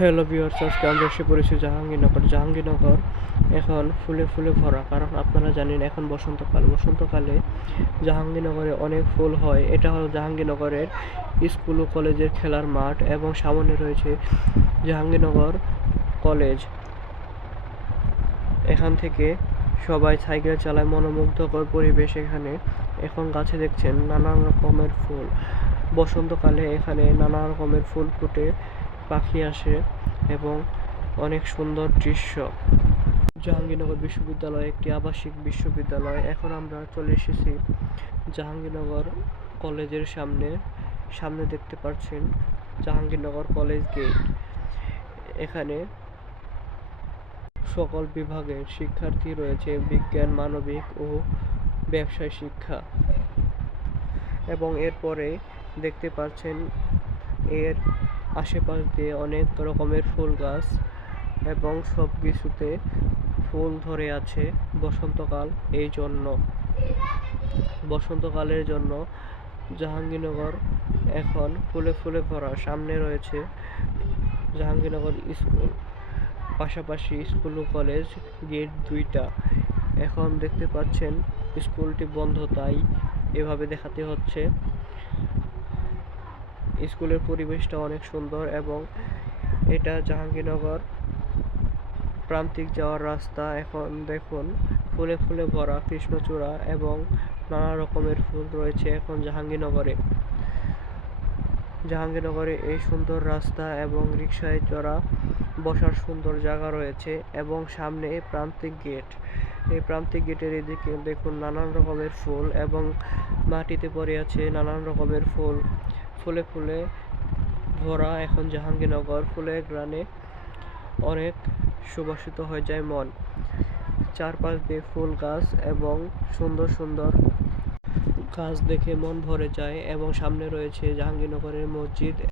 Hello viewers, আজকে আমরা এসে পড়েছি জাহাঙ্গীরনগর। জাহাঙ্গীরনগর এখন ফুলে ফুলে ভরা, কারণ আপনারা জানেন এখন বসন্তকাল। বসন্তকালে জাহাঙ্গীরনগরে অনেক ফুল হয়। এটা হলো জাহাঙ্গীরনগরের স্কুল ও কলেজের খেলার মাঠ, এবং সামনে রয়েছে জাহাঙ্গীরনগর কলেজ। এখান থেকে সবাই সাইকেল চালায়, মনোমুগ্ধকর পরিবেশ এখানে। এখন গাছে দেখছেন নানান রকমের ফুল। বসন্তকালে এখানে নানা রকমের ফুল ফুটে, পাখি আসে এবং অনেক সুন্দর দৃশ্য। জাহাঙ্গীরনগর বিশ্ববিদ্যালয় একটি আবাসিক বিশ্ববিদ্যালয়। এখন আমরা চলে এসেছি জাহাঙ্গীরনগর কলেজের সামনে। সামনে দেখতে পাচ্ছেন জাহাঙ্গীরনগর কলেজ গেট। এখানে সকল বিভাগের শিক্ষার্থী রয়েছে, বিজ্ঞান, মানবিক ও ব্যবসায় শিক্ষা। এবং এরপরে দেখতে পাচ্ছেন এর আশেপাশ দিয়ে অনেক রকমের ফুল গাছ, এবং সব কিছুতে ফুল ধরে আছে বসন্তকাল। এই জন্য বসন্তকালের জন্য জাহাঙ্গীরনগর এখন ফুলে ফুলে ভরা। সামনে রয়েছে জাহাঙ্গীরনগর স্কুল, পাশাপাশি স্কুল ও কলেজ গেট দুইটা। এখন দেখতে পাচ্ছেন স্কুলটি বন্ধ, তাই এভাবে দেখাতে হচ্ছে। স্কুলের পরিবেশটা অনেক সুন্দর, এবং এটা জাহাঙ্গীরনগর প্রান্তিক যাওয়ার রাস্তা। এখন দেখুন ফুলে ফুলে ভরা কৃষ্ণচূড়া এবং নানা রকমের ফুল রয়েছে এখন জাহাঙ্গীরনগরে এই সুন্দর রাস্তা এবং রিক্সায় চড়া বসার সুন্দর জায়গা রয়েছে, এবং সামনে প্রান্তিক গেট। এই প্রান্তিক গেটের এদিকে দেখুন নানান রকমের ফুল, এবং মাটিতে পড়ে আছে নানান রকমের ফুল। ফুলে ফুলে ভরা এখন জাহাঙ্গীরনগর। ফুলের গ্রানে অনেক সুবাসিত হয়ে যায় মন। চারপাশ দিয়ে ফুল গাছ এবং সুন্দর সুন্দর গাছ দেখে মন ভরে যায়। এবং সামনে রয়েছে জাহাঙ্গীরনগরের মসজিদ।